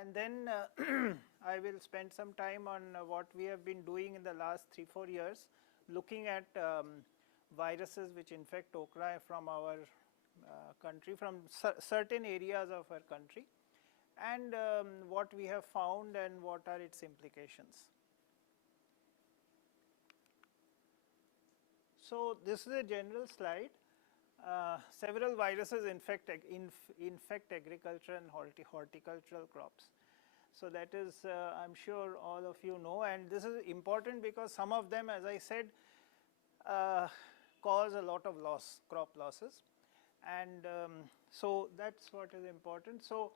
and then I will spend some time on what we have been doing in the last 3-4 years, looking at viruses which infect okra from our country, from certain areas of our country, and what we have found and what are its implications. So this is a general slide. Several viruses infect agriculture and horticultural crops. So that is, I am sure all of you know, and this is important because some of them, as I said, cause a lot of loss, crop losses, and so that's what is important. So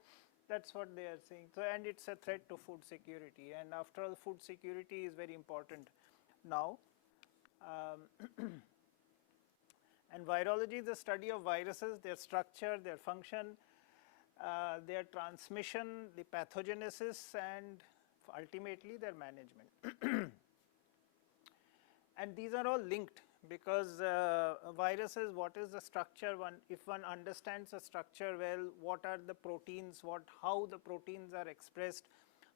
that's what they are saying. So, and it's a threat to food security, and after all, food security is very important now. And virology is the study of viruses, their structure, their function, their transmission, the pathogenesis, and ultimately their management. And these are all linked because viruses, what is the structure? If one understands the structure well, what are the proteins, how the proteins are expressed,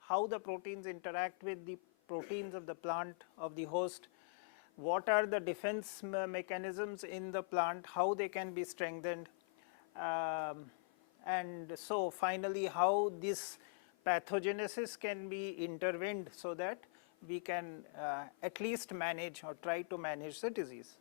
how the proteins interact with the proteins of the plant, of the host, what are the defense mechanisms in the plant, how they can be strengthened, and so finally how this pathogenesis can be intervened so that we can at least manage or try to manage the disease.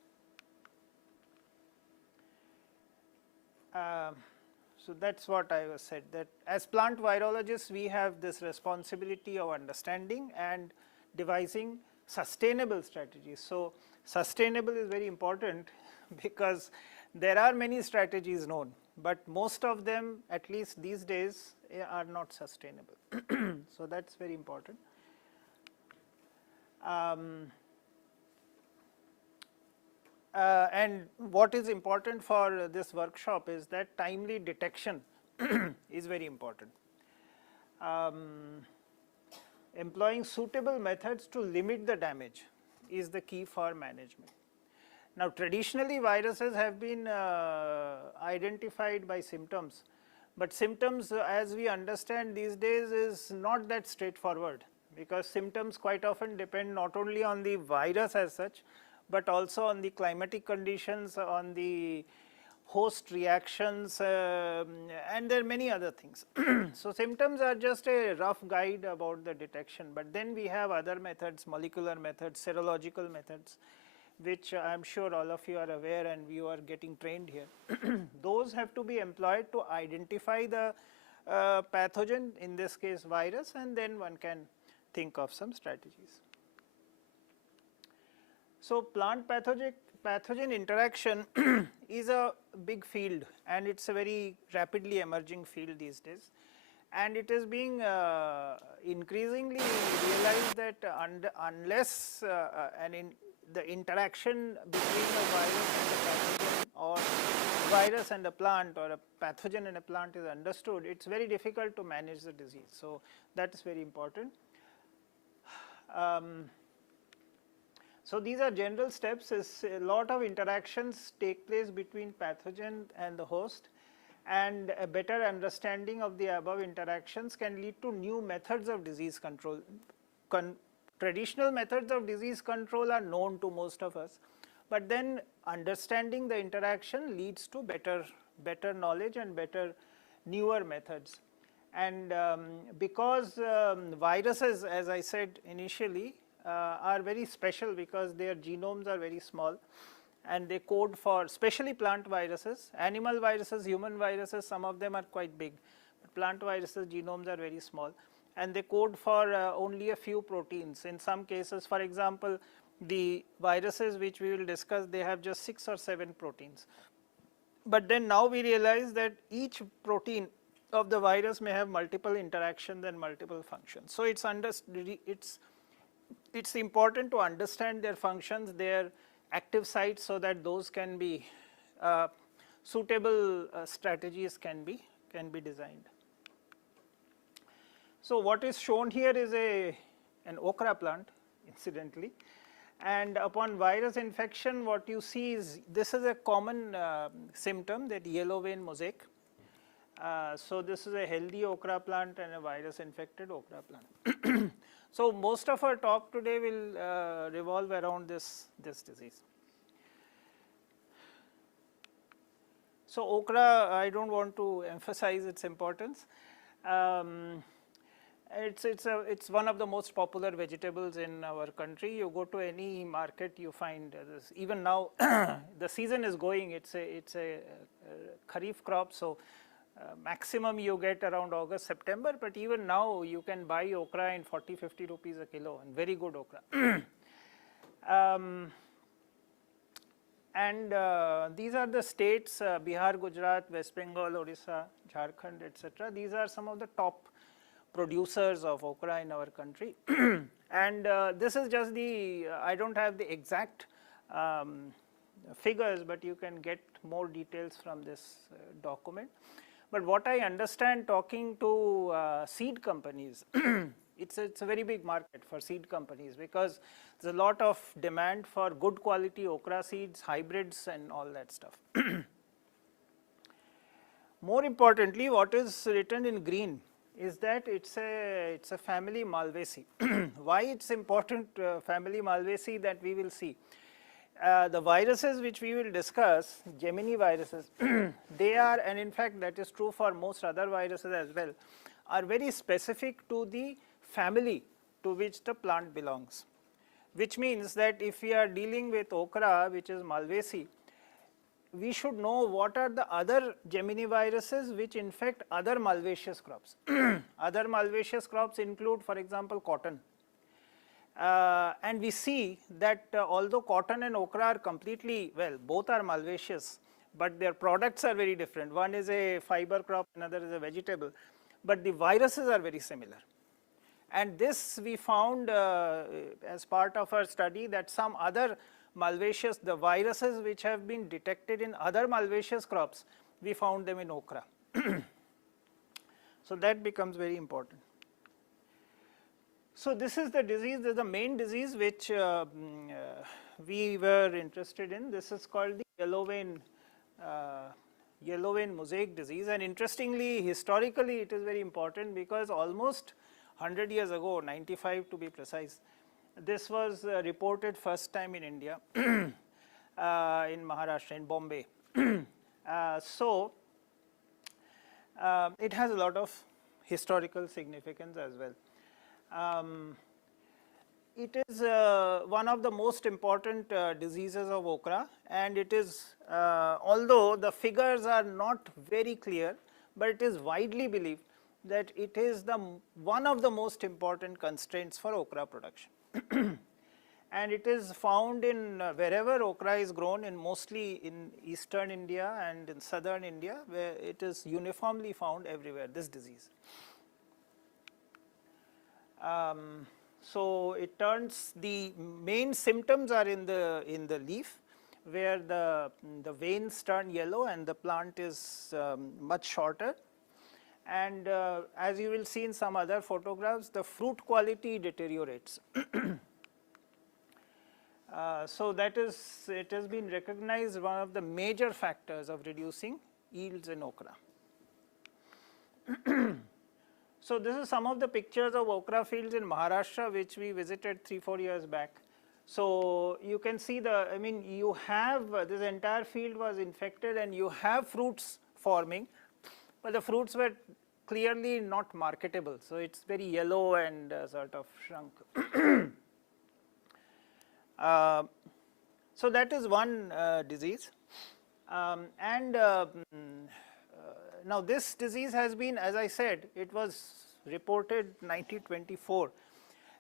So that's what I was said, that as plant virologists we have this responsibility of understanding and devising sustainable strategies. So sustainable is very important because there are many strategies known, but most of them, at least these days, are not sustainable. So that's very important. And what is important for this workshop is that timely detection is very important. Employing suitable methods to limit the damage is the key for management. Now traditionally viruses have been identified by symptoms, but symptoms as we understand these days is not that straightforward, because symptoms quite often depend not only on the virus as such, but also on the climatic conditions, on the host reactions, and there are many other things. So symptoms are just a rough guide about the detection, but then we have other methods, molecular methods, serological methods, which I am sure all of you are aware and you are getting trained here. Those have to be employed to identify the pathogen, in this case virus, and then one can think of some strategies. So plant pathogen interaction is a big field, and it's a very rapidly emerging field these days, and it is being increasingly realized that unless the interaction between a virus and a pathogen, or virus and a plant, or a pathogen and a plant is understood, it's very difficult to manage the disease. So that is very important. So these are general steps. A lot of interactions take place between pathogen and the host, and a better understanding of the above interactions can lead to new methods of disease control. Traditional methods of disease control are known to most of us, but then understanding the interaction leads to better knowledge and better newer methods. And because viruses, as I said initially, are very special because their genomes are very small, and they code for, especially plant viruses, animal viruses, human viruses, some of them are quite big, but plant viruses genomes are very small, and they code for only a few proteins. In some cases, for example, the viruses which we will discuss, they have just 6 or 7 proteins. But then now we realize that each protein of the virus may have multiple interactions and multiple functions. So it's important to understand their functions, their active sites, so that those can be suitable strategies can be designed. So what is shown here is an okra plant, incidentally, and upon virus infection, what you see is, this is a common symptom, that yellow vein mosaic. So this is a healthy okra plant and a virus infected okra plant. So most of our talk today will revolve around this disease. So okra, I don't want to emphasize its importance. It's one of the most popular vegetables in our country. You go to any market, you find this. Even now, the season is going. It's a kharif crop, so maximum you get around August, September. But even now, you can buy okra in 40-50 rupees a kilo, and very good okra. And these are the states: Bihar, Gujarat, West Bengal, Odisha, Jharkhand, etc. These are some of the top producers of okra in our country. And this is just the, I don't have the exact figures, but you can get more details from this document. But what I understand talking to seed companies, it's a very big market for seed companies, because there's a lot of demand for good quality okra seeds, hybrids and all that stuff. More importantly, what is written in green is that it's a family Malvaceae. Why it's important family Malvaceae, that we will see. The viruses which we will discuss, Gemini viruses, they are, and in fact that is true for most other viruses as well, are very specific to the family to which the plant belongs. Which means that if we are dealing with okra, which is Malvaceae, we should know what are the other Gemini viruses which infect other malvaceous crops. Other malvaceous crops include, for example, cotton. And we see that although cotton and okra are completely, well, both are malvaceous, but their products are very different. One is a fiber crop, another is a vegetable, but the viruses are very similar. And this we found as part of our study, that some other malvaceous, the viruses which have been detected in other malvaceous crops, we found them in okra. So that becomes very important. So this is the disease, this is the main disease which we were interested in. This is called the yellow vein mosaic disease, and interestingly, historically it is very important, because almost 100 years ago, 95 to be precise, this was reported first time in India, in Maharashtra, in Bombay. So it has a lot of historical significance as well. It is one of the most important diseases of okra, and it is, although the figures are not very clear, but it is widely believed that it is one of the most important constraints for okra production. And it is found in wherever okra is grown, in mostly in eastern India and in southern India, where it is uniformly found everywhere, this disease. So it turns, the main symptoms are in the leaf, where the veins turn yellow and the plant is much shorter. And as you will see in some other photographs, the fruit quality deteriorates. So that is, it has been recognized one of the major factors of reducing yields in okra. So this is some of the pictures of okra fields in Maharashtra, which we visited 3-4 years back. So you can see I mean, you have, this entire field was infected and you have fruits forming, but the fruits were clearly not marketable. So it's very yellow and sort of shrunk. So that is one disease. Now this disease has been, as I said, it was reported 1924,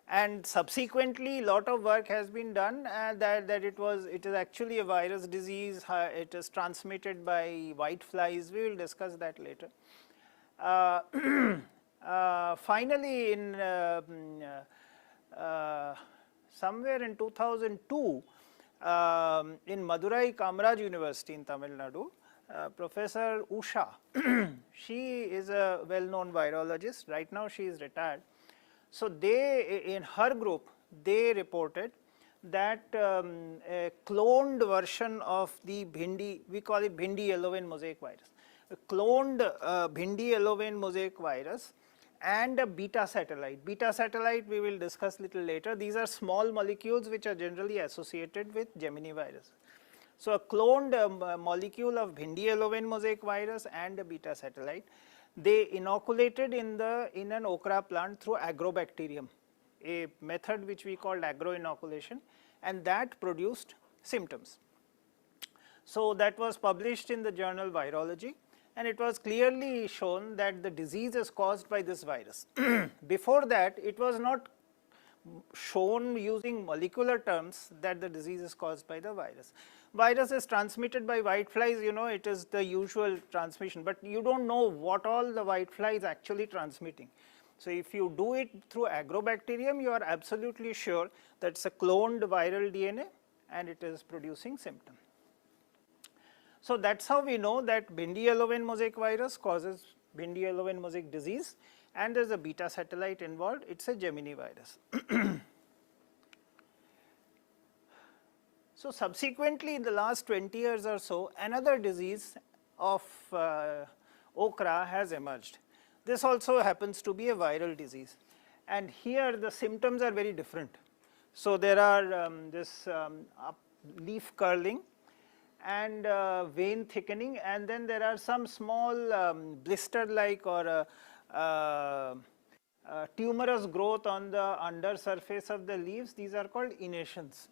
and subsequently lot of work has been done that it is actually a virus disease. It is transmitted by white flies. We will discuss that later. Finally, in somewhere in 2002, in Madurai Kamraj University in Tamil Nadu, Professor Usha, she is a well-known virologist. Right now she is retired. So they, in her group, they reported that a cloned version of the bhindi, we call it bhindi yellow vein mosaic virus. cloned Bhindi yellow vein mosaic virus and a beta satellite. Beta satellite we will discuss little later. These are small molecules which are generally associated with Gemini virus. So, a cloned molecule of Bhindi yellow vein mosaic virus and a beta satellite, they inoculated in an okra plant through agrobacterium, a method which we called agro-inoculation, and that produced symptoms. So, that was published in the journal Virology, and it was clearly shown that the disease is caused by this virus. Before that, it was not shown using molecular terms that the disease is caused by the virus. Virus is transmitted by whiteflies, you know, it is the usual transmission, but you do not know what all the whitefly is actually transmitting. So, if you do it through agrobacterium, you are absolutely sure that it is a cloned viral DNA and it is producing symptoms. So, that is how we know that Bhindi yellow vein mosaic virus causes Bhindi yellow vein mosaic disease, and there is a beta satellite involved, it is a Gemini virus. So, subsequently in the last 20 years or so, another disease of okra has emerged. This also happens to be a viral disease, and here the symptoms are very different. So, there are leaf curling and vein thickening, and then there are some small blister like or tumorous growth on the under surface of the leaves. These are called innations.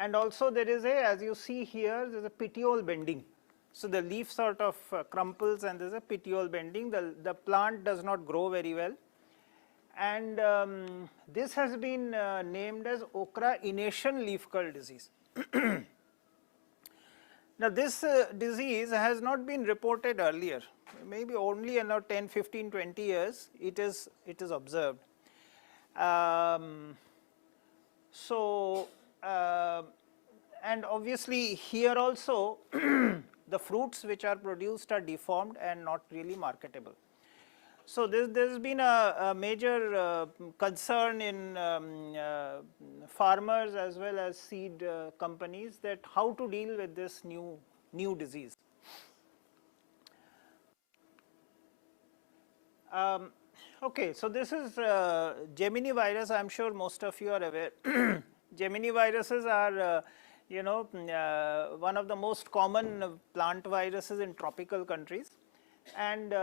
And also there is a, as you see here, there is a petiole bending. So, the leaf sort of crumples and there is a petiole bending, the plant does not grow very well, and this has been named as okra innation leaf curl disease. Now, this disease has not been reported earlier, maybe only in 10, 15, 20 years it is observed. And obviously here also the fruits which are produced are deformed and not really marketable. So, there has been a major concern in farmers as well as seed companies that how to deal with this new disease. Okay, so this is Gemini virus. I am sure most of you are aware. Gemini viruses are you know, one of the most common plant viruses in tropical countries, and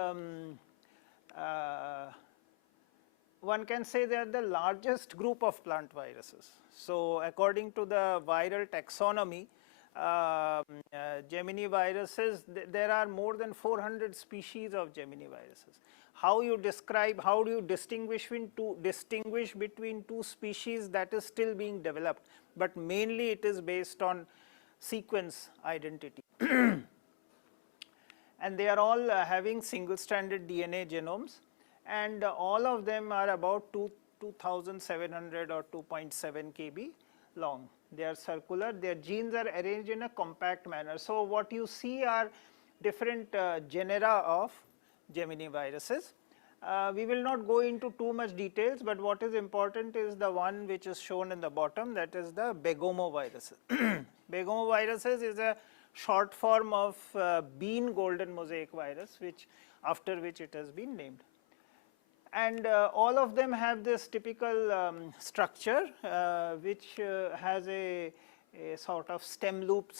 one can say they are the largest group of plant viruses. So, according to the viral taxonomy, Gemini viruses, there are more than 400 species of Gemini viruses. How you describe, how do you distinguish between two species, that is still being developed, but mainly it is based on sequence identity. And they are all having single stranded DNA genomes, and all of them are about 2700 or 2.7 kb long. They are circular, their genes are arranged in a compact manner. So, what you see are different genera of Gemini viruses. We will not go into too much details, but what is important is the one which is shown in the bottom, that is the begomoviruses. Begomoviruses is a short form of bean golden mosaic virus, after which it has been named. And all of them have this typical structure which has a sort of stem loop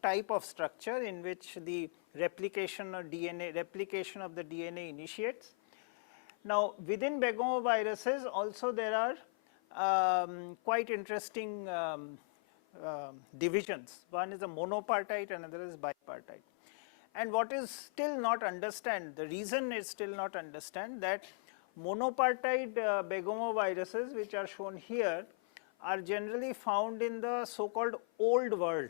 type of structure in which the replication of the DNA initiates. Now, within begomoviruses also there are quite interesting divisions. One is a monopartite, another is bipartite. And what is still not understand, the reason is still not understand, that monopartite begomoviruses which are shown here are generally found in the so called old world.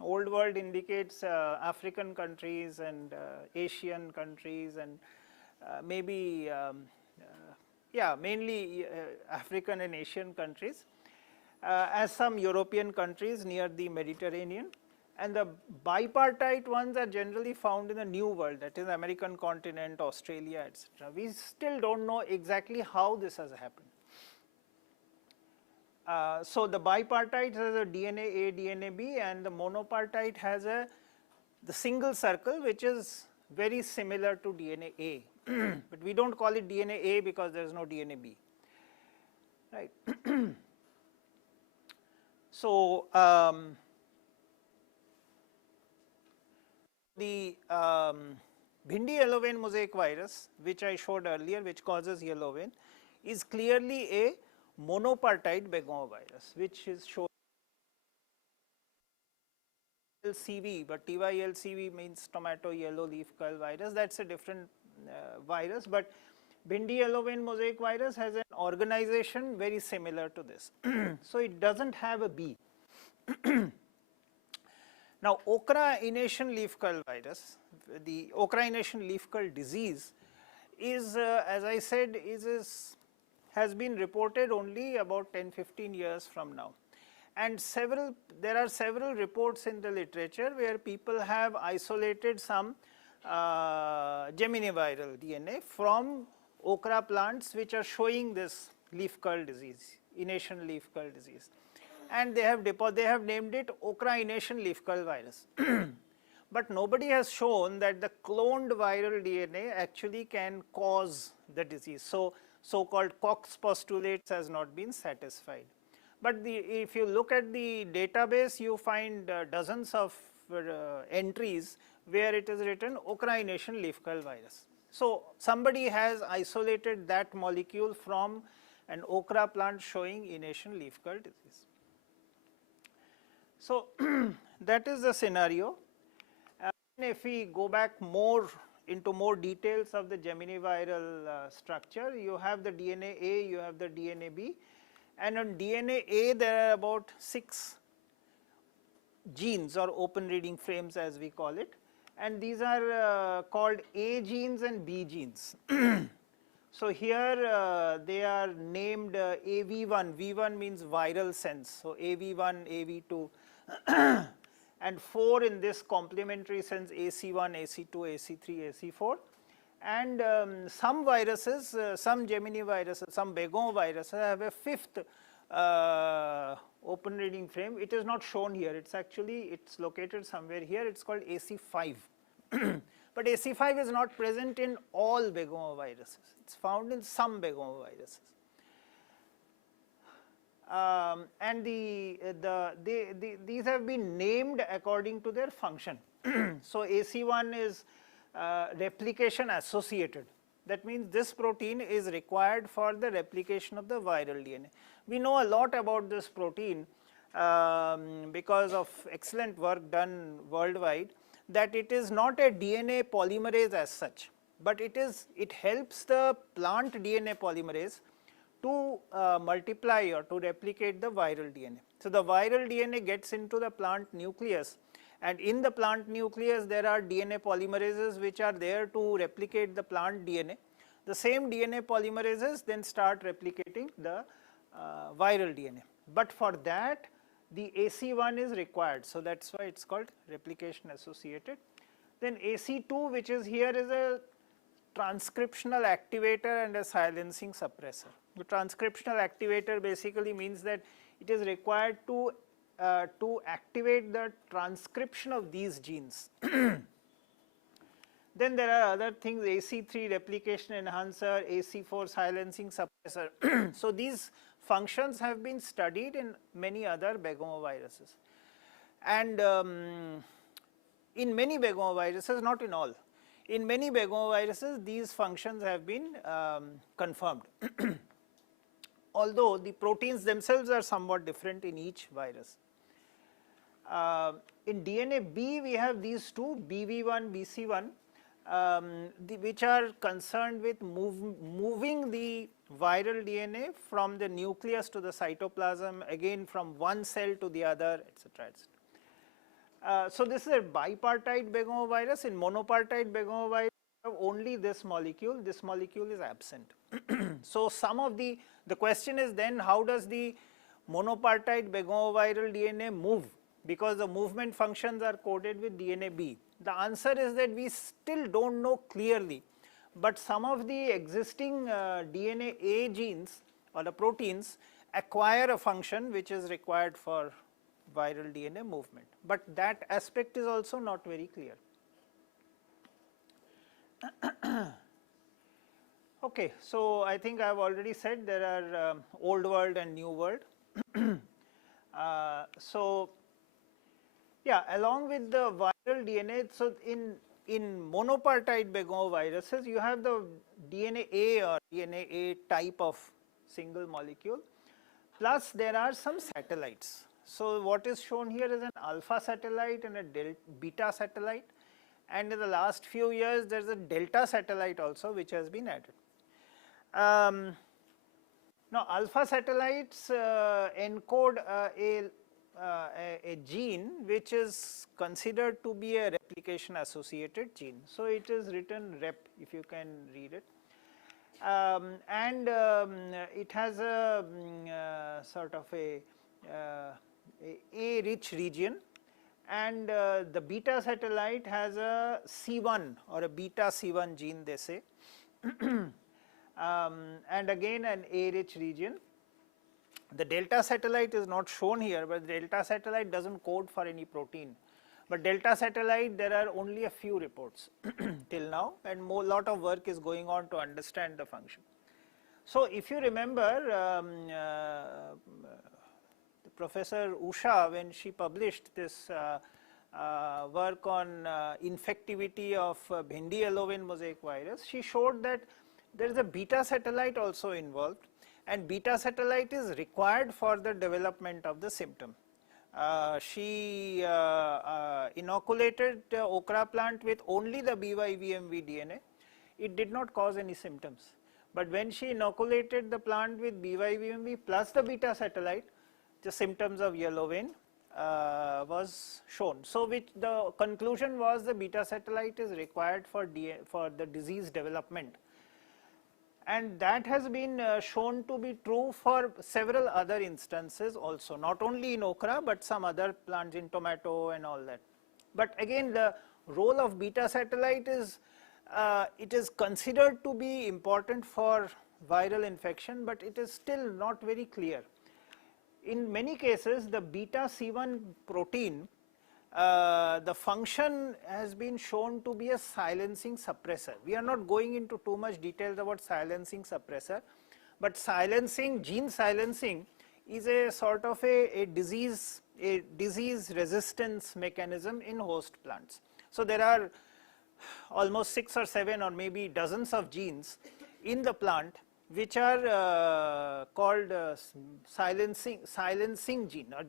Old world indicates African countries and Asian countries and maybe mainly African and Asian countries, as some European countries near the Mediterranean, and the bipartite ones are generally found in the New World, that is American continent, Australia, etc. We still do not know exactly how this has happened. So, the bipartite has a DNA A, DNA B, and the monopartite has a the single circle, which is very similar to DNA A, but we do not call it DNA A because there is no DNA B, right. So, the Bhindi yellow vein mosaic virus, which I showed earlier, which causes yellow vein, is clearly a monopartite begonovirus, which is shown LCV, but TYLCV means tomato yellow leaf curl virus. That is a different virus, but Bhindi yellow vein mosaic virus has an organization very similar to this. So, it does not have a B. Now, Okra Innation leaf curl virus, the Okra Innation leaf curl disease is, as I said, has been reported only about 10-15 years from now. And there are several reports in the literature where people have isolated some geminiviral DNA from okra plants which are showing this leaf curl disease, Innation leaf curl disease, and they have named it Okra Innation leaf curl virus. But nobody has shown that the cloned viral DNA actually can cause the disease. So-called Cox postulates has not been satisfied. But if you look at the database, you find dozens of entries where it is written Okra Innation leaf curl virus. So, somebody has isolated that molecule from an okra plant showing Innation leaf curl disease. So, that is the scenario. If we go back into more details of the geminiviral structure, you have the DNA A, you have the DNA B, and on DNA A there are about 6 genes or open reading frames as we call it, and these are called A genes and B genes. So, here they are named AV1, V1 means viral sense, so AV1, AV2 and 4 in this complementary sense AC1, AC2, AC3, AC4, and some viruses, some Gemini viruses, some begon viruses have a 5th open reading frame. It is not shown here, it's located somewhere here, it's called AC5. But AC5 is not present in all begon viruses, it's found in some begon viruses. And these have been named according to their function. So, AC1 is replication associated. That means this protein is required for the replication of the viral DNA. We know a lot about this protein because of excellent work done worldwide, that it is not a DNA polymerase as such, but it helps the plant DNA polymerase to multiply or to replicate the viral DNA. So, the viral DNA gets into the plant nucleus, and in the plant nucleus there are DNA polymerases which are there to replicate the plant DNA. The same DNA polymerases then start replicating the viral DNA, but for that the AC1 is required. So, that is why it is called replication associated. Then AC2, which is here, is a transcriptional activator and a silencing suppressor. The transcriptional activator basically means that it is required to activate the transcription of these genes. Then there are other things, AC3 replication enhancer, AC4 silencing suppressor. So, these functions have been studied in many other begonoviruses, and in many begonoviruses, not in all, in many begonoviruses these functions have been confirmed. Although the proteins themselves are somewhat different in each virus. In DNA B we have these two, BV1, BC1, which are concerned with moving the viral DNA from the nucleus to the cytoplasm, again from one cell to the other, etc. So, this is a bipartite begonovirus. In monopartite begonovirus we have only this molecule is absent. So, some of the question is then, how does the monopartite begonoviral DNA move, because the movement functions are coded with DNA B. The answer is that we still do not know clearly, but some of the existing DNA A genes or the proteins acquire a function which is required for viral DNA movement, but that aspect is also not very clear. Okay, so I think I have already said there are old world and new world. So yeah, along with the viral DNA, so in monopartite begoviruses, you have the DNA A or DNA A type of single molecule, plus there are some satellites. So what is shown here is an alpha satellite and a beta satellite, and in the last few years there is a delta satellite also which has been added. Now alpha satellites encode a gene which is considered to be a replication associated gene. So it is written rep, if you can read it. It has a sort of a rich region, and the beta satellite has a C1 or a beta C1 gene, they say. And again an A rich region. The delta satellite is not shown here, but the delta satellite does not code for any protein. But delta satellite, there are only a few reports till now, and lot of work is going on to understand the function. So if you remember, Professor Usha, when she published this work on infectivity of Bhindi yellowvein mosaic virus, she showed that there is a beta satellite also involved, and beta satellite is required for the development of the symptom. She inoculated okra plant with only the BYVMV DNA. It did not cause any symptoms. But when she inoculated the plant with BYVMV plus the beta satellite, the symptoms of yellow vein was shown. So which the conclusion was the beta satellite is required for the disease development. And that has been shown to be true for several other instances also, not only in okra but some other plants, in tomato and all that. But again, the role of beta satellite is, it is considered to be important for viral infection, but it is still not very clear. In many cases, the beta C1 protein, the function has been shown to be a silencing suppressor. We are not going into too much details about silencing suppressor, but gene silencing is a sort of a disease resistance mechanism in host plants. So there are almost 6 or 7 or maybe dozens of genes in the plant which are called silencing gene or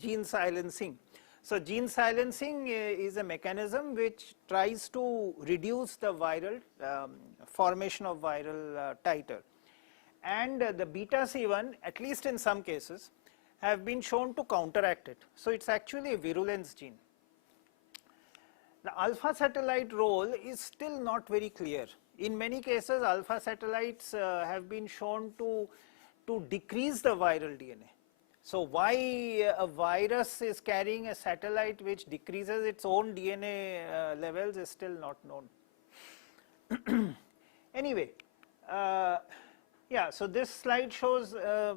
gene silencing. So gene silencing is a mechanism which tries to reduce the viral formation of viral titer, and the beta C1, at least in some cases, have been shown to counteract it. So it's actually a virulence gene. The alpha satellite role is still not very clear. In many cases, alpha satellites have been shown to decrease the viral DNA. So why a virus is carrying a satellite which decreases its own DNA levels is still not known. Anyway, yeah, so this slide shows a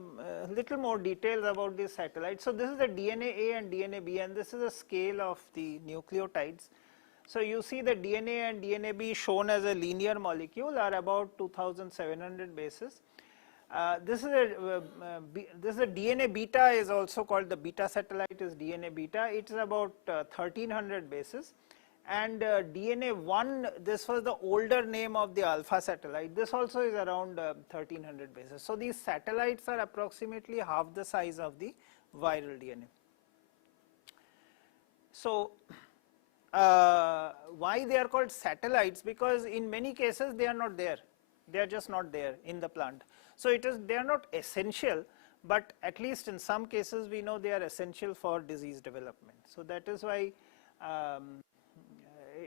little more details about this satellite. So this is the DNA A and DNA B, and this is a scale of the nucleotides. So you see the DNA and DNA B shown as a linear molecule are about 2700 bases. This is a DNA beta is also called, the beta satellite is DNA beta. It is about 1300 bases, and DNA 1, this was the older name of the alpha satellite. This also is around 1300 bases. So these satellites are approximately half the size of the viral DNA. So why they are called satellites? Because in many cases they are not there. They are just not there in the plant. So they are not essential, but at least in some cases we know they are essential for disease development. So that is why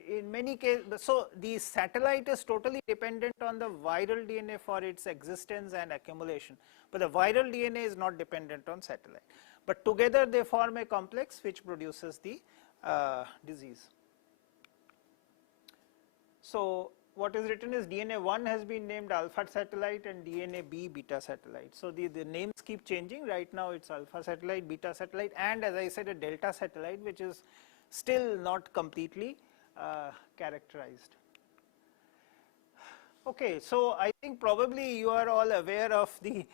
in many cases, so the satellite is totally dependent on the viral DNA for its existence and accumulation, but the viral DNA is not dependent on satellite. But together they form a complex which produces the disease. So what is written is DNA 1 has been named alpha satellite and DNA B beta satellite. So the names keep changing. Right now it's alpha satellite, beta satellite, and as I said, a delta satellite, which is still not completely characterized. Okay, so I think probably you are all aware of the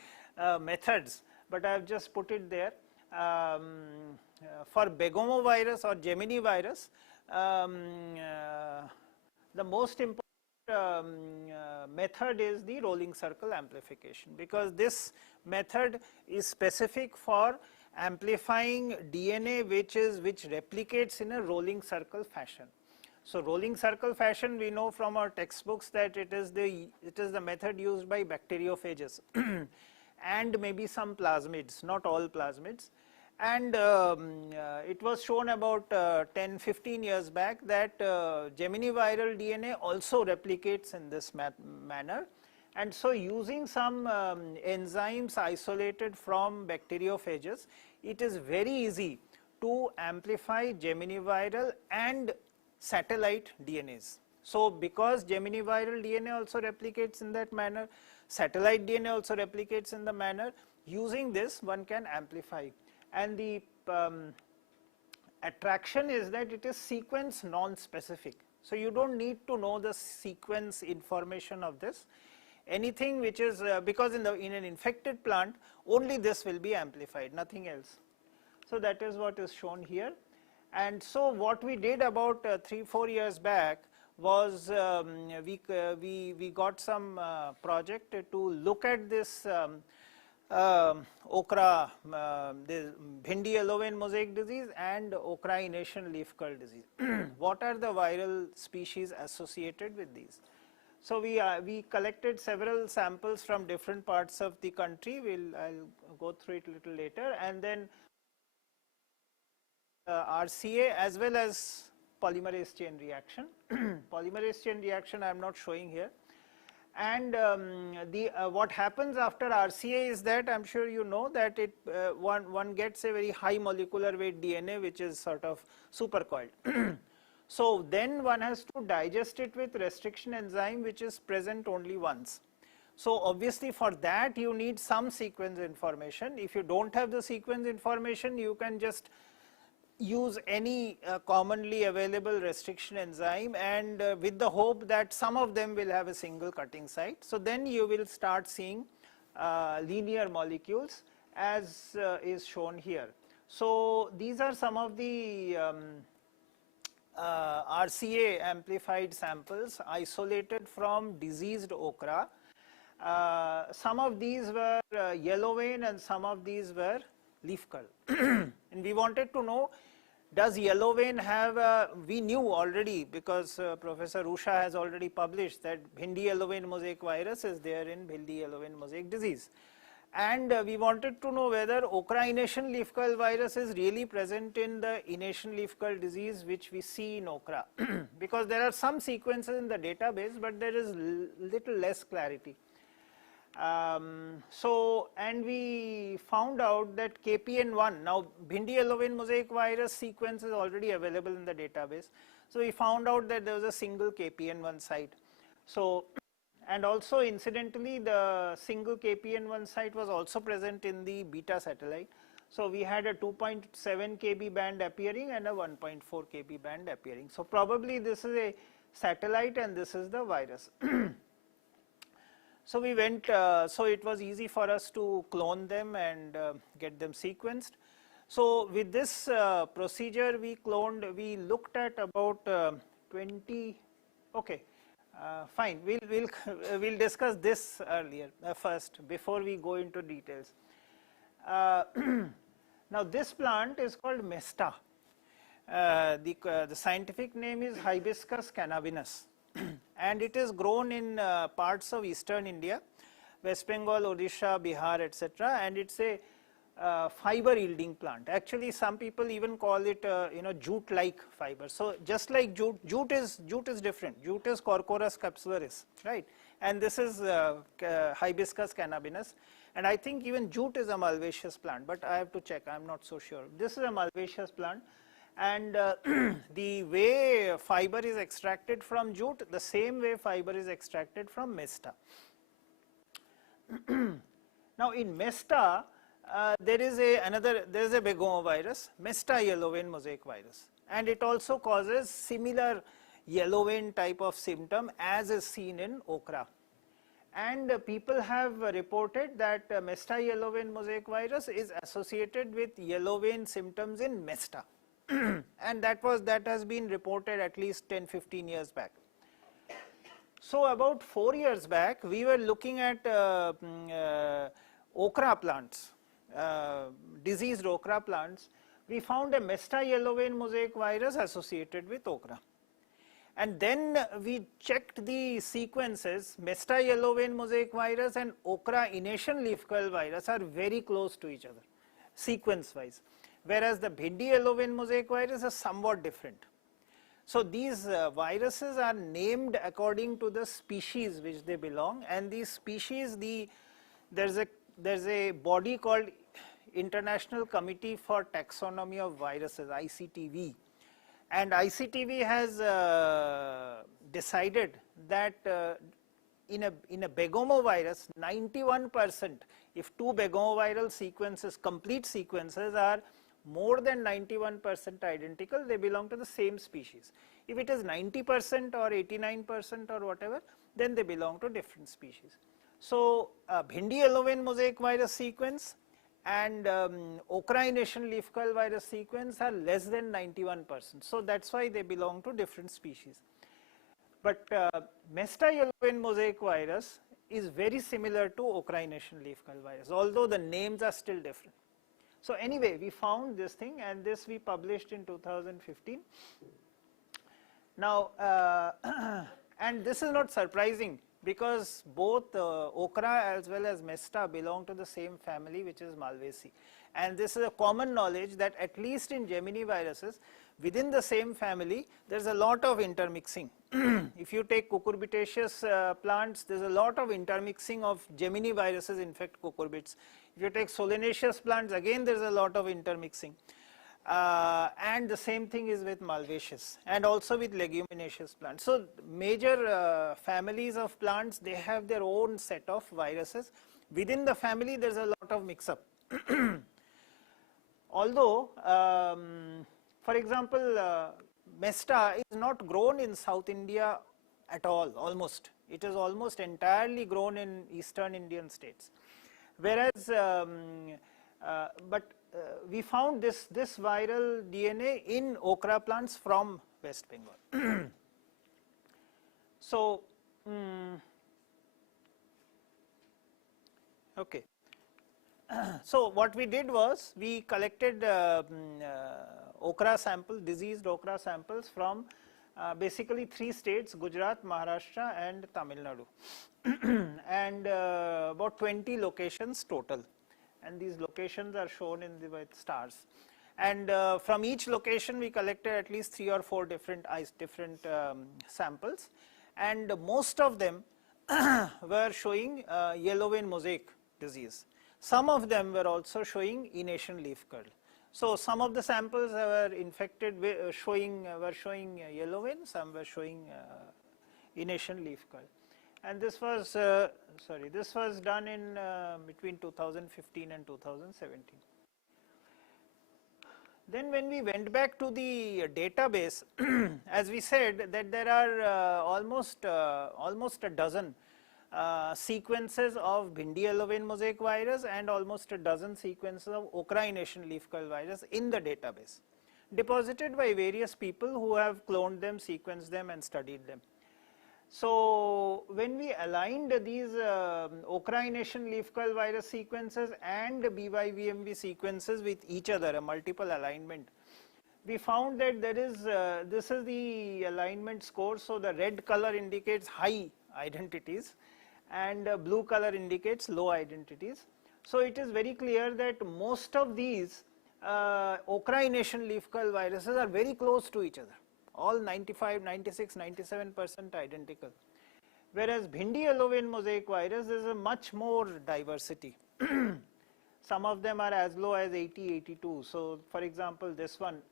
methods, but I have just put it there. For begomovirus or Gemini virus, the most important method is the rolling circle amplification, because this method is specific for amplifying DNA which replicates in a rolling circle fashion. So rolling circle fashion, we know from our textbooks that it is the method used by bacteriophages and maybe some plasmids, not all plasmids. And it was shown about 10-15 years back that Gemini viral DNA also replicates in this manner. And so using some enzymes isolated from bacteriophages, it is very easy to amplify Gemini viral and satellite DNAs. So because Gemini viral DNA also replicates in that manner, satellite DNA also replicates in the manner, using this one can amplify. And the attraction is that it is sequence non-specific. So you don't need to know the sequence information of this. Anything which is, because in an infected plant, only this will be amplified, nothing else. So that is what is shown here. And so what we did about 3-4 years back was we got some project to look at this Okra, the Bhindi yellow vein mosaic disease and Okra Innation leaf curl disease. What are the viral species associated with these? So we collected several samples from different parts of the country. I'll go through it a little later, and then RCA as well as polymerase chain reaction. Polymerase chain reaction I am not showing here. And what happens after RCA is that, I am sure you know, that one gets a very high molecular weight DNA which is sort of supercoiled. So then one has to digest it with restriction enzyme which is present only once. So obviously for that you need some sequence information. If you don't have the sequence information, you can just use any commonly available restriction enzyme, and with the hope that some of them will have a single cutting site. So then you will start seeing linear molecules as is shown here. So these are some of the RCA amplified samples isolated from diseased okra. Some of these were yellow vein and some of these were leaf curl. And we wanted to know, does yellow vein have we knew already, because Professor Usha has already published that Bhindi yellow vein mosaic virus is there in Bhindi yellow vein mosaic disease. And we wanted to know whether Okra Innation leaf curl virus is really present in the Innation leaf curl disease which we see in okra. Because there are some sequences in the database, but there is little less clarity. And we found out that KPN1, now Bhindi yellow vein mosaic virus sequence is already available in the database. So we found out that there was a single KPN1 site. So, and also incidentally the single KPN1 site was also present in the beta satellite. So we had a 2.7 kb band appearing and a 1.4 kb band appearing. So probably this is a satellite and this is the virus. So we went, so it was easy for us to clone them and get them sequenced. So with this procedure we looked at about 20, okay, fine, we'll discuss this earlier, first, before we go into details. Now this plant is called Mesta. The scientific name is Hibiscus cannabinus. And it is grown in parts of eastern India, West Bengal, Odisha, Bihar, etc. And it's a fiber yielding plant. Actually, some people even call it jute-like fiber. So just like jute is different. Jute is Corchorus capsularis, right? And this is Hibiscus cannabinus. And I think even jute is a malvaceous plant, but I have to check. I'm not so sure. This is a malvaceous plant. and the way fiber is extracted from jute, the same way fiber is extracted from Mesta. Now in Mesta, there is a begomovirus, Mesta yellow vein mosaic virus, and it also causes similar yellow vein type of symptom as is seen in Okra. And people have reported that Mesta yellow vein mosaic virus is associated with yellow vein symptoms in Mesta. And that has been reported at least 10-15 years back. So about 4 years back, we were looking at okra plants, diseased okra plants. We found a Mesta yellow vein mosaic virus associated with okra. And then we checked the sequences. Mesta yellow vein mosaic virus and okra Innation leaf curl virus are very close to each other, sequence wise, whereas the bhindi yellow vein mosaic virus is somewhat different. So these viruses are named according to the species which they belong, and these species, there's a body called International Committee for Taxonomy of Viruses, ICTV. And ICTV has decided that in a begomovirus, 91%, if two begomoviral sequences, complete sequences are more than 91% identical, they belong to the same species. If it is 90% or 89% or whatever, then they belong to different species. So bhindi yellow vein mosaic virus sequence and okra Innation leaf curl virus sequence are less than 91%. So that's why they belong to different species. But Mesta yellow vein mosaic virus is very similar to okra Innation leaf curl virus, although the names are still different. So anyway, we found this thing, and this we published in 2015. Now, and this is not surprising, because both okra as well as Mesta belong to the same family, which is Malvaceae. And this is a common knowledge that at least in Gemini viruses, within the same family, there is a lot of intermixing. If you take cucurbitaceous plants, there is a lot of intermixing of Gemini viruses infect cucurbits. If you take solanaceous plants, again there is a lot of intermixing. And the same thing is with Malvaceous and also with leguminosaceous plants. So major families of plants, they have their own set of viruses. Within the family, there is a lot of mix-up. Although, for example, Mesta is not grown in South India at all, almost. It is almost entirely grown in eastern Indian states. Whereas, we found this viral DNA in okra plants from West Bengal. So, okay. So what we did was, we collected okra sample, diseased okra samples from basically 3 states, Gujarat, Maharashtra and Tamil Nadu, and about 20 locations total. And these locations are shown in the with stars. And from each location we collected at least 3 or 4 different samples, and most of them were showing yellow vein mosaic disease. Some of them were also showing Innation leaf curl. So some of the samples were infected with showing yellow vein, some were showing Innation leaf curl. And this was this was done in between 2015 and 2017. Then when we went back to the database, as we said that there are almost a dozen sequences of bhindi yellow vein mosaic virus and almost a dozen sequences of okra Innation leaf curl virus in the database, deposited by various people who have cloned them, sequenced them and studied them. So when we aligned these okra Innation leaf curl virus sequences and BYVMV sequences with each other, a multiple alignment, we found that there is this is the alignment score. So the red color indicates high identities and blue color indicates low identities. So it is very clear that most of these okra Innation leaf curl viruses are very close to each other, all 95, 96, 97% identical. Whereas bhindi yellow vein mosaic virus, there is a much more diversity. Some of them are as low as 80, 82. So for example, this one,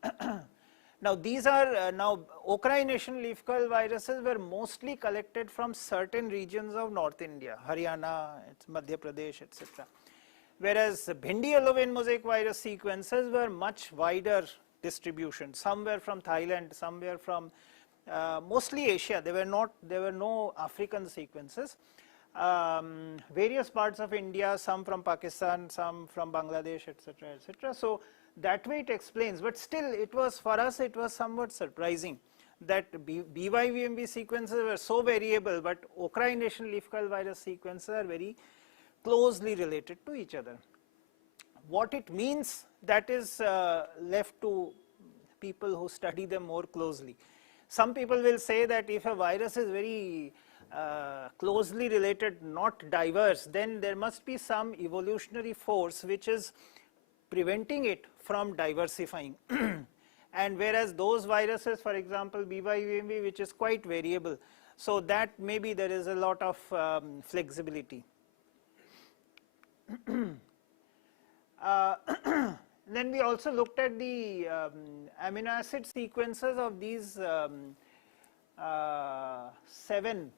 Now these are now Okra Innation leaf curl viruses were mostly collected from certain regions of North India, Haryana, Madhya Pradesh, etc. Whereas Bhindi yellow vein mosaic virus sequences were much wider distribution. Some were from Thailand, some were from mostly Asia. There were no African sequences. Various parts of India, some from Pakistan, some from Bangladesh, etc., etc. So that way it explains, but still it was, for us it was somewhat surprising that BYVMV sequences were so variable, but Okra Innation leaf curl virus sequences are very closely related to each other. What it means, that is left to people who study them more closely. Some people will say that if a virus is very closely related, not diverse, then there must be some evolutionary force which is preventing it from diversifying. And whereas those viruses, for example BYVMV, which is quite variable, so that maybe there is a lot of flexibility. Then we also looked at the amino acid sequences of these 7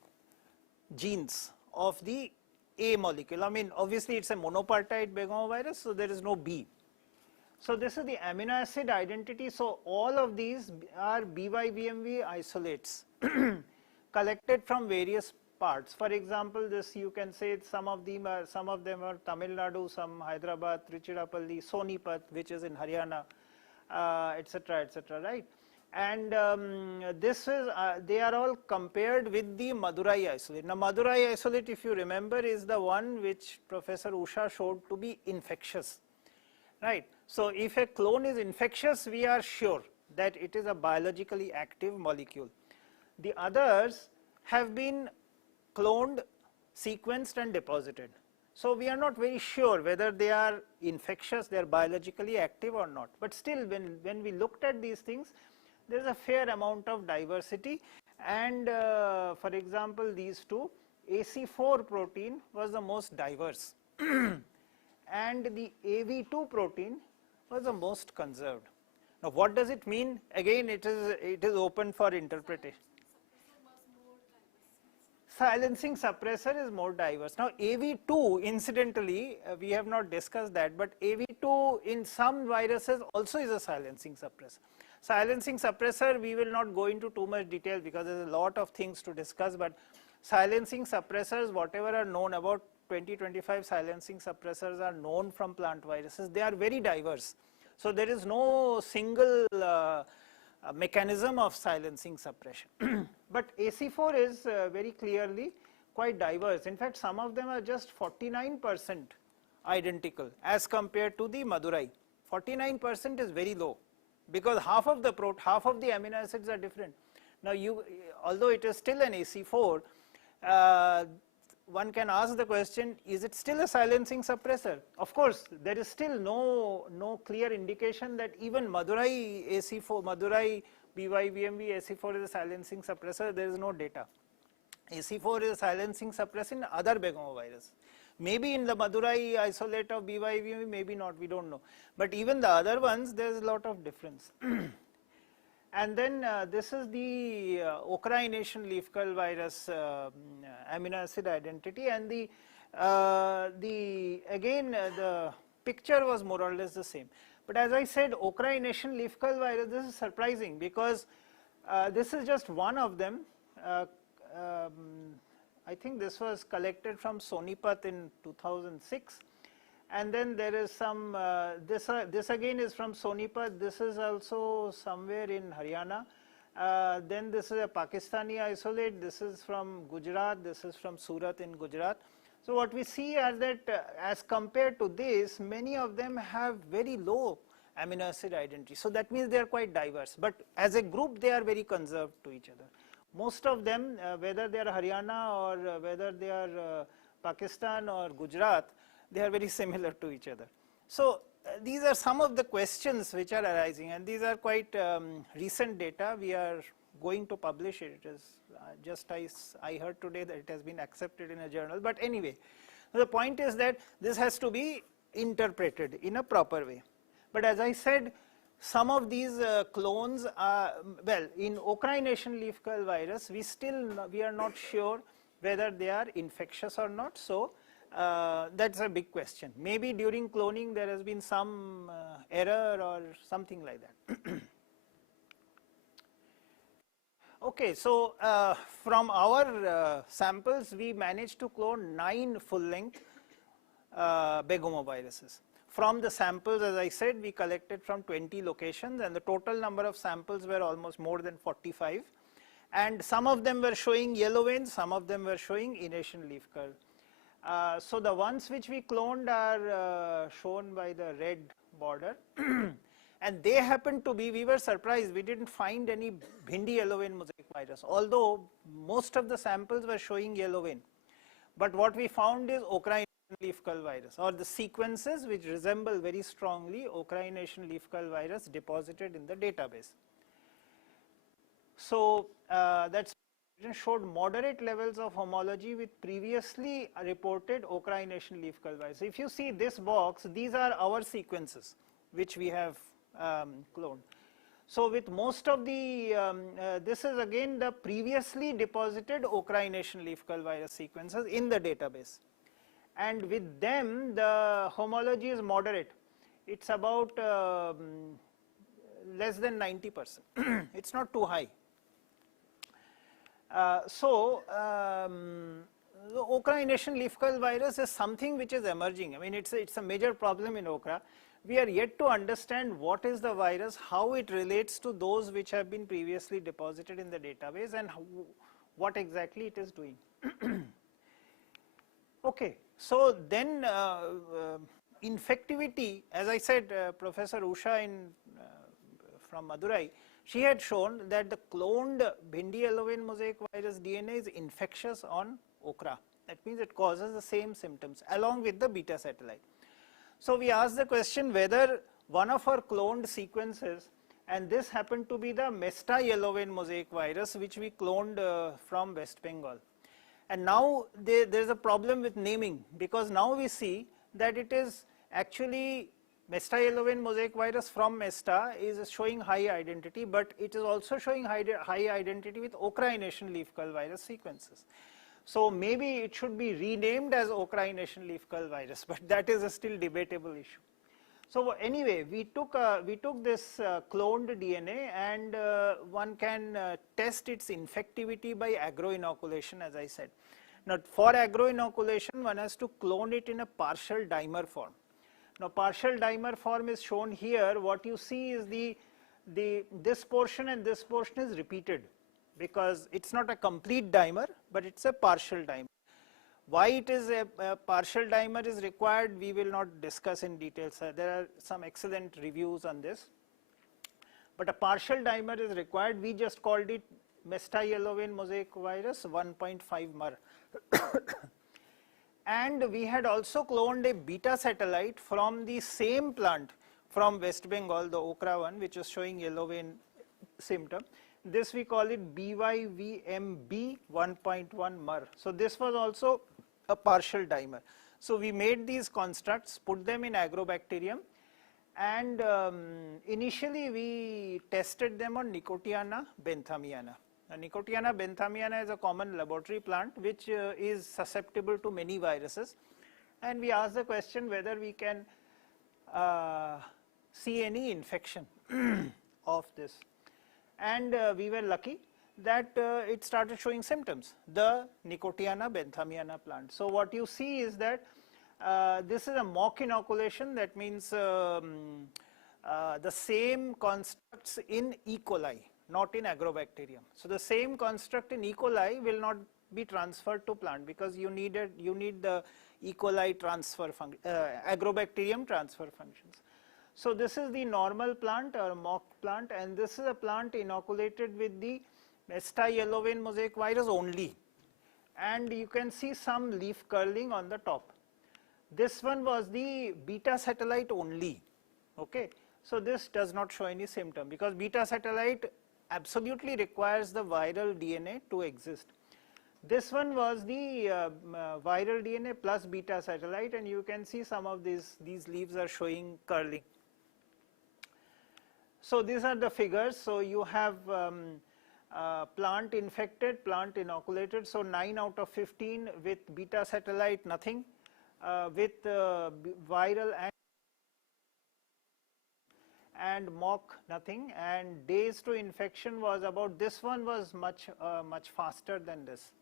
genes of the A molecule. I mean, obviously it's a monopartite begomovirus, so there is no B. So this is the amino acid identity. So all of these are BYVMV isolates collected from various parts. For example, this you can say some of them are Tamil Nadu, some Hyderabad, Trichirappalli, Sonipat, which is in Haryana, etc., etc., right? And this is they are all compared with the Madurai isolate. Now Madurai isolate, if you remember, is the one which Professor Usha showed to be infectious, right? So if a clone is infectious, we are sure that it is a biologically active molecule. The others have been cloned, sequenced and deposited. So we are not very sure whether they are infectious, they are biologically active or not. But still, when we looked at these things, there is a fair amount of diversity. And for example, these two, AC4 protein was the most diverse and the AV2 protein was the most conserved. Now what does it mean? Again, it is open for interpretation. Silencing suppressor is more diverse. Now AV2, incidentally, we have not discussed that, but AV2 in some viruses also is a silencing suppressor. Silencing suppressor, we will not go into too much detail because there is a lot of things to discuss, but silencing suppressors, whatever are known, about 20-25 silencing suppressors are known from plant viruses. They are very diverse. So there is no single mechanism of silencing suppression. But AC4 is very clearly quite diverse. In fact, some of them are just 49% identical as compared to the Madurai. 49% is very low because half of the amino acids are different. Now although it is still an AC4, one can ask the question, is it still a silencing suppressor? Of course, there is still no clear indication that even Madurai AC4, Madurai BYVMV AC4 is a silencing suppressor. There is no data. AC4 is a silencing suppressor in other begomovirus. Maybe in the Madurai isolate of BYVMV, maybe not, we don't know. But even the other ones, there is a lot of difference. And then this is the Okra Innation leaf curl virus amino acid identity, and the picture was more or less the same. But as I said, Okra Innation leaf curl virus, this is surprising because this is just one of them. I think this was collected from Sonipat in 2006. And then there is some, this again is from Sonipat, this is also somewhere in Haryana. Then this is a Pakistani isolate, this is from Gujarat, this is from Surat in Gujarat. So what we see are that as compared to this, many of them have very low amino acid identity. So that means they are quite diverse, but as a group they are very conserved to each other. Most of them, whether they are Haryana or whether they are Pakistan or Gujarat, they are very similar to each other. So these are some of the questions which are arising, and these are quite recent data. We are going to publish it. It is just I heard today that it has been accepted in a journal. But anyway, the point is that this has to be interpreted in a proper way. But as I said, some of these clones are, well, in Okra Innation leaf curl virus, we are not sure whether they are infectious or not. So that's a big question. Maybe during cloning there has been some error or something like that. Okay, so from our samples we managed to clone 9 full-length begomoviruses. From the samples, as I said, we collected from 20 locations, and the total number of samples were almost more than 45, and some of them were showing yellow veins, some of them were showing Innation leaf curl. So the ones which we cloned are shown by the red border. And they happen to be, we were surprised, we didn't find any Bhindi yellow vein mosaic virus, although most of the samples were showing yellow vein. But what we found is Okra Innation leaf curl virus, or the sequences which resemble very strongly Okra Innation leaf curl virus deposited in the database. So that's showed moderate levels of homology with previously reported Okra Innation leaf curl virus. If you see this box, these are our sequences which we have cloned. So with most of the, this is again the previously deposited Okra Innation leaf curl virus sequences in the database. And with them the homology is moderate. It's about less than 90%. It's not too high. The Okra Innation leaf curl virus is something which is emerging. I mean, it's a major problem in Okra. We are yet to understand what is the virus, how it relates to those which have been previously deposited in the database, and what exactly it is doing. Okay, so then infectivity, as I said, Professor Usha from Madurai, she had shown that the cloned Bhindi yellow vein mosaic virus DNA is infectious on Okra. That means it causes the same symptoms along with the beta satellite. So we asked the question whether one of our cloned sequences, and this happened to be the Mesta yellow vein mosaic virus which we cloned from West Bengal. And now there is a problem with naming, because now we see that it is actually Mesta yellow vein mosaic virus from Mesta is showing high identity, but it is also showing high identity with Okra Innation leaf curl virus sequences. So maybe it should be renamed as Okra Innation leaf curl virus, but that is a still debatable issue. So anyway, we took this cloned DNA, and one can test its infectivity by agro-inoculation, as I said. Now for agro-inoculation, one has to clone it in a partial dimer form. Now partial dimer form is shown here. What you see is this portion and this portion is repeated, because it's not a complete dimer, but it's a partial dimer. Why it is a partial dimer is required, we will not discuss in detail. So there are some excellent reviews on this, but a partial dimer is required. We just called it Mesta yellow vein mosaic virus 1.5 mer. And we had also cloned a beta satellite from the same plant from West Bengal, the Okra one, which is showing yellow vein symptom. This we call it BYVMB 1.1 mer. So this was also a partial dimer. So we made these constructs, put them in agrobacterium, and initially we tested them on Nicotiana benthamiana. Now, Nicotiana benthamiana is a common laboratory plant which is susceptible to many viruses, and we asked the question whether we can see any infection of this. And we were lucky that it started showing symptoms, the Nicotiana benthamiana plant. So what you see is that this is a mock inoculation. That means the same constructs in E. coli, not in agrobacterium. So the same construct in E. coli will not be transferred to plant, because you need the E. coli transfer agrobacterium transfer functions. So this is the normal plant or mock plant, and this is a plant inoculated with the Mesta yellow vein mosaic virus only, and you can see some leaf curling on the top. This one was the beta satellite only. Okay, so this does not show any symptom, because beta satellite absolutely requires the viral DNA to exist. This one was the viral DNA plus beta satellite, and you can see some of these leaves are showing curling. So these are the figures. So you have plant infected, plant inoculated. So 9 out of 15 with beta satellite, nothing. With viral and mock, nothing. And days to infection was about, this one was much faster than this.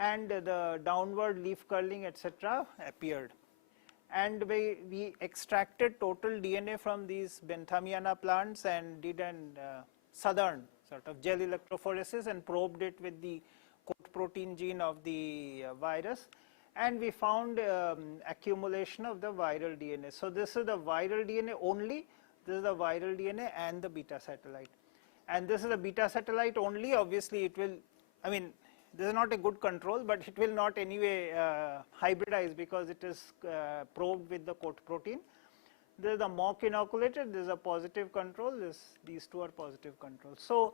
And the downward leaf curling, etc. appeared. And we extracted total DNA from these Benthamiana plants and did an southern sort of gel electrophoresis and probed it with the coat protein gene of the virus, and we found accumulation of the viral DNA. So this is the viral DNA only, this is the viral DNA and the beta satellite. And this is a beta satellite only, obviously it will, I mean, this is not a good control, but it will not anyway hybridize because it is probed with the coat protein. This is the mock inoculated, this is a positive control, these two are positive controls. So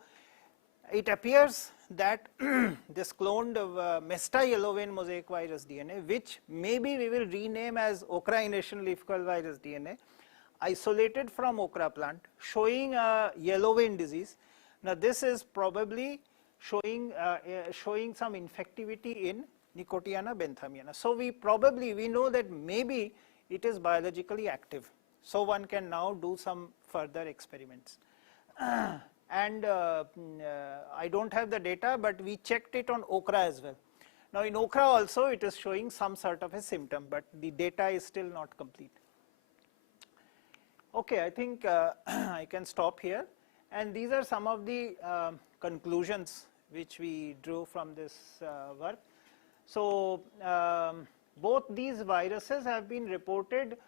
it appears that this cloned Mesta yellow vein mosaic virus DNA, which maybe we will rename as Okra Innation leaf curl virus DNA, isolated from okra plant, showing a yellow vein disease. Now this is probably showing some infectivity in Nicotiana benthamiana. So we know that maybe it is biologically active. So one can now do some further experiments. And I don't have the data, but we checked it on okra as well. Now in okra also it is showing some sort of a symptom, but the data is still not complete. Okay, I think I can stop here. And these are some of the conclusions which we drew from this work. So both these viruses have been reported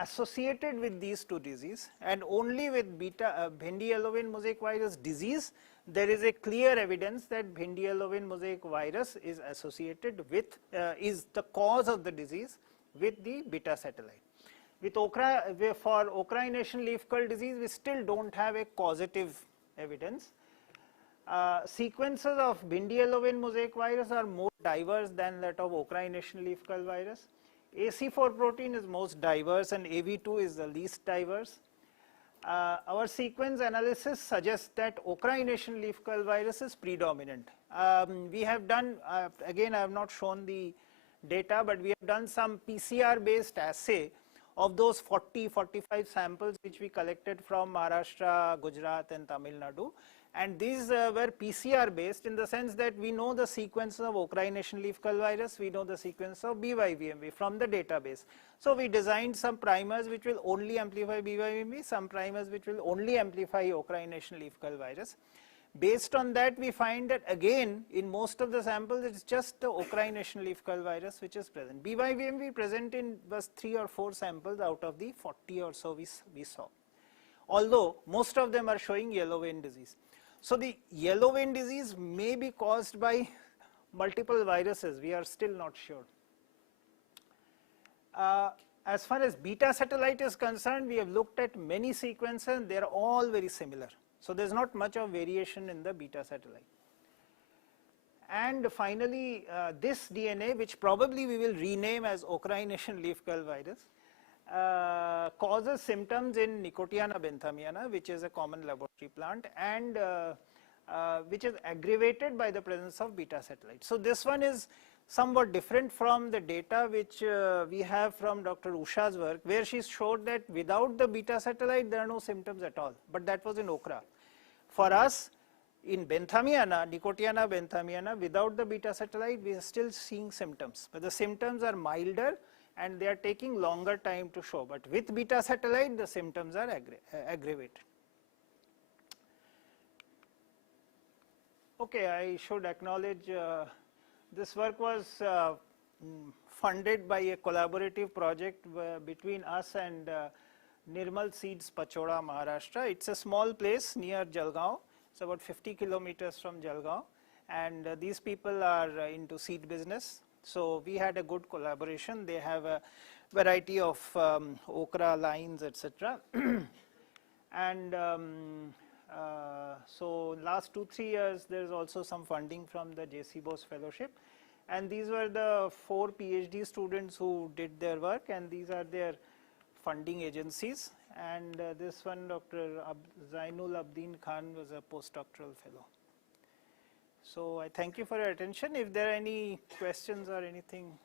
associated with these two diseases, and only with Bhendi yellow vein mosaic virus disease there is a clear evidence that Bhendi yellow vein mosaic virus is associated with, is the cause of the disease with the beta satellite. With okra, for Okra Innation leaf curl disease, we still don't have a causative evidence. Sequences of Bhendi yellow vein mosaic virus are more diverse than that of Okra Innation leaf curl virus. AC4 protein is most diverse and AV2 is the least diverse. Our sequence analysis suggests that Okra Innation leaf curl virus is predominant. We have done, again I have not shown the data, but we have done some PCR based assay of those 40-45 samples which we collected from Maharashtra, Gujarat and Tamil Nadu. And these were PCR based in the sense that we know the sequence of Okra Innation leaf curl virus, we know the sequence of BYVMV from the database. So we designed some primers which will only amplify BYVMV, some primers which will only amplify Okra Innation leaf curl virus. Based on that, we find that again in most of the samples it is just the Okra Innation leaf curl virus which is present. BYVMV present in was 3 or 4 samples out of the 40 or so we saw, although most of them are showing yellow vein disease. So the yellow vein disease may be caused by multiple viruses, we are still not sure. As far as beta satellite is concerned, we have looked at many sequences, they are all very similar. So there is not much of variation in the beta satellite. And finally, this DNA, which probably we will rename as Okra Innation leaf curl virus, causes symptoms in Nicotiana benthamiana, which is a common laboratory plant, and which is aggravated by the presence of beta satellite. So this one is somewhat different from the data which we have from Dr. Usha's work, where she showed that without the beta satellite there are no symptoms at all, but that was in okra. For us, in benthamiana, Nicotiana benthamiana, without the beta satellite we are still seeing symptoms, but the symptoms are milder and they are taking longer time to show, but with beta satellite the symptoms are aggravated. Okay, I should acknowledge this work was funded by a collaborative project between us and Nirmal Seeds Pachoda, Maharashtra. It's a small place near Jalgaon, it's about 50 kilometers from Jalgaon, and these people are into seed business. So we had a good collaboration. They have a variety of okra lines, etc. And so last 2-3 years there is also some funding from the JC Bose Fellowship, and these were the 4 PhD students who did their work, and these are their funding agencies, and this one Dr. Zainul Abdin Khan was a postdoctoral fellow. So I thank you for your attention. If there are any questions or anything.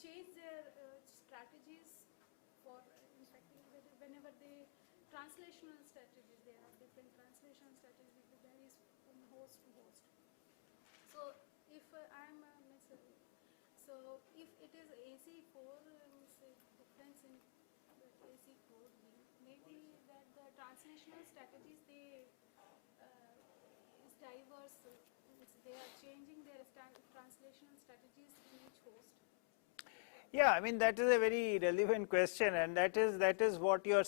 Change their strategies for infecting whenever they translational strategies. They have different translational strategies. It varies from host to host. So if so if it is AC4 difference in the AC4 gene, maybe that the translational strategies they is diverse. They are changing their translational strategies in each host. Yeah, I mean that is a very relevant question, and that is what your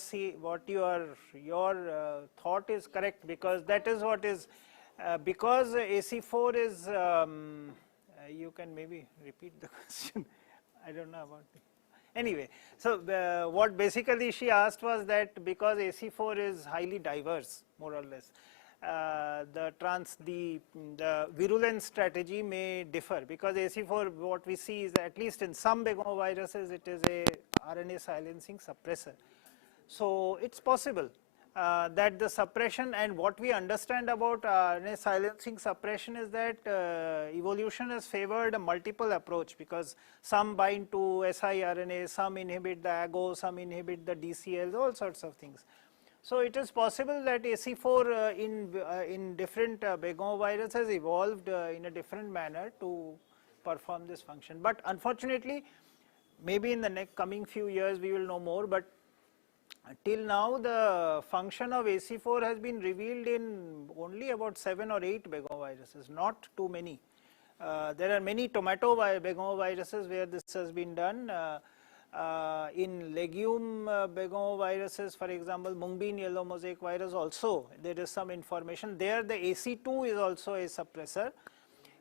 thought is correct, because that is what is because AC4 is you can maybe repeat the question. I don't know about it. Anyway, so what basically she asked was that because AC4 is highly diverse, more or less, the virulence strategy may differ, because AC4, what we see is, at least in some begoviruses, it is a RNA silencing suppressor. So it's possible that the suppression, and what we understand about RNA silencing suppression is that evolution has favored a multiple approach, because some bind to siRNA, some inhibit the AGO, some inhibit the DCLs, all sorts of things. So it is possible that AC4 in different begoviruses evolved in a different manner to perform this function. But unfortunately, maybe in the next coming few years we will know more, but till now the function of AC4 has been revealed in only about 7 or 8 begoviruses, not too many. There are many tomato begoviruses where this has been done. In legume begoviruses, for example, mung bean yellow mosaic virus, also there is some information. There the AC2 is also a suppressor.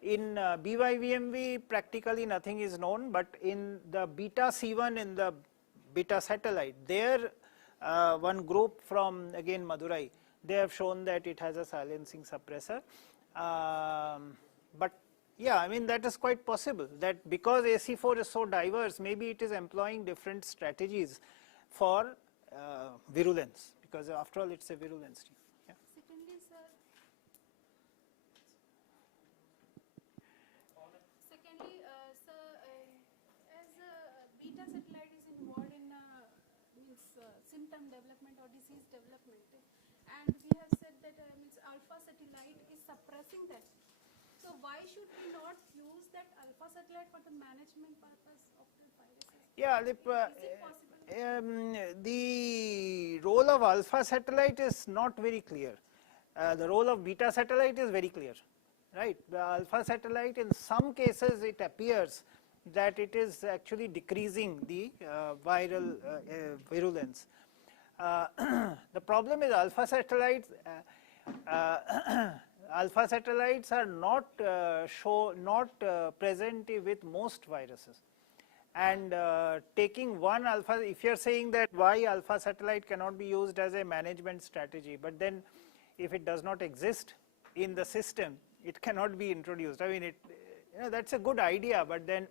In BYVMV practically nothing is known, but in the beta C1, in the beta satellite, there one group from again Madurai, they have shown that it has a silencing suppressor. But yeah, I mean that is quite possible, that because AC4 is so diverse, maybe it is employing different strategies for virulence, because after all it's a virulence gene. Yeah. Secondly, sir, as beta satellite is involved in symptom development or disease development, and we have said that alpha satellite is suppressing that. So why should we not use that alpha satellite for the management purpose of the viruses? Yeah, is it possible? The role of alpha satellite is not very clear. The role of beta satellite is very clear, right? The alpha satellite, in some cases it appears that it is actually decreasing the viral virulence. The problem is alpha satellites. Alpha satellites are not present with most viruses, and taking one alpha, if you are saying that why alpha satellite cannot be used as a management strategy, but then if it does not exist in the system, it cannot be introduced. I mean, that's a good idea, but then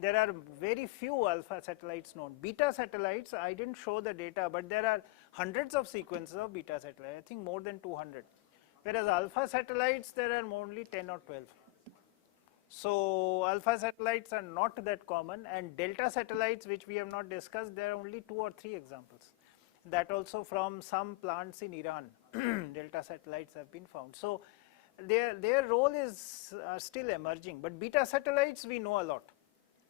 there are very few alpha satellites known. Beta satellites, I didn't show the data, but there are hundreds of sequences of beta satellites, I think more than 200. Whereas alpha satellites, there are only 10 or 12. So alpha satellites are not that common, and delta satellites, which we have not discussed, there are only 2 or 3 examples. That also from some plants in Iran, delta satellites have been found. So their role is still emerging, but beta satellites we know a lot.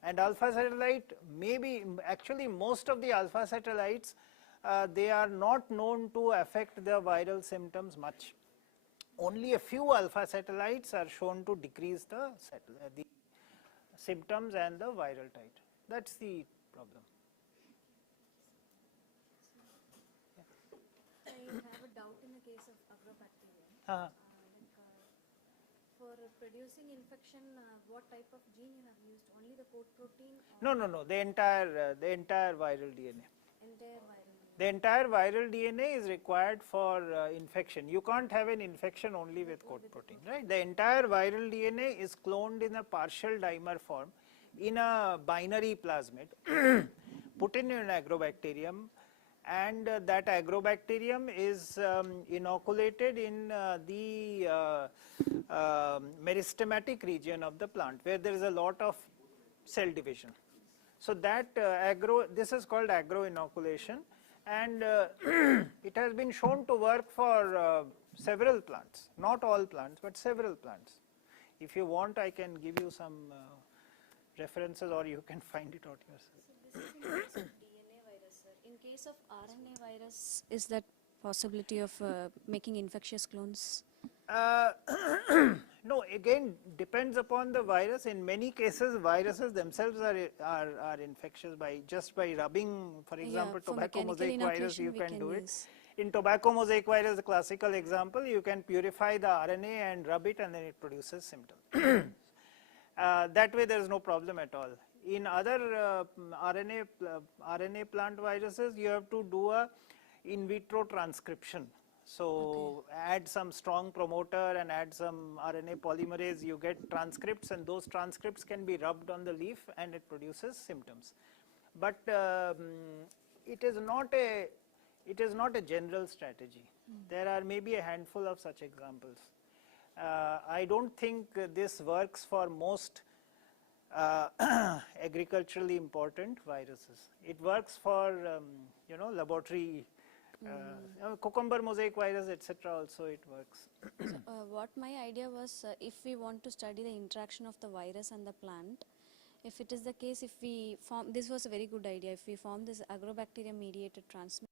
And alpha satellite, maybe actually most of the alpha satellites, they are not known to affect the viral symptoms much. Only a few alpha satellites are shown to decrease the symptoms and the viral titer. That's the problem. I have a doubt in the case of agrobacterium. For producing infection, what type of gene you have used? Only the coat protein? No, no, no, the entire viral DNA. Entire viral DNA. The entire viral DNA is required for infection. You can't have an infection only with coat protein, right? The entire viral DNA is cloned in a partial dimer form in a binary plasmid, put in an agrobacterium, and that agrobacterium is inoculated in the meristematic region of the plant where there is a lot of cell division. So that this is called agro-inoculation, and it has been shown to work for several plants, not all plants, but several plants. If you want, I can give you some references, or you can find it out yourself. So this is in case of DNA virus, sir. In case of RNA virus, is that possibility of making infectious clones? No, again depends upon the virus. In many cases, viruses themselves are infectious just by rubbing. For example, for tobacco mechanical mosaic virus, inoculation you we can do it. use. In tobacco mosaic virus, the classical example, you can purify the RNA and rub it, and then it produces symptoms. That way, there is no problem at all. In other RNA plant viruses, you have to do a in vitro transcription. So add some strong promoter and add some RNA polymerase, you get transcripts, and those transcripts can be rubbed on the leaf and it produces symptoms. But it is not a general strategy. There are maybe a handful of such examples. I don't think this works for most agriculturally important viruses. It works for laboratory. Cucumber mosaic virus, etc. also it works. So, what my idea was, if we want to study the interaction of the virus and the plant, if it is the case, if we form, this was a very good idea, if we form this agrobacterium mediated transmission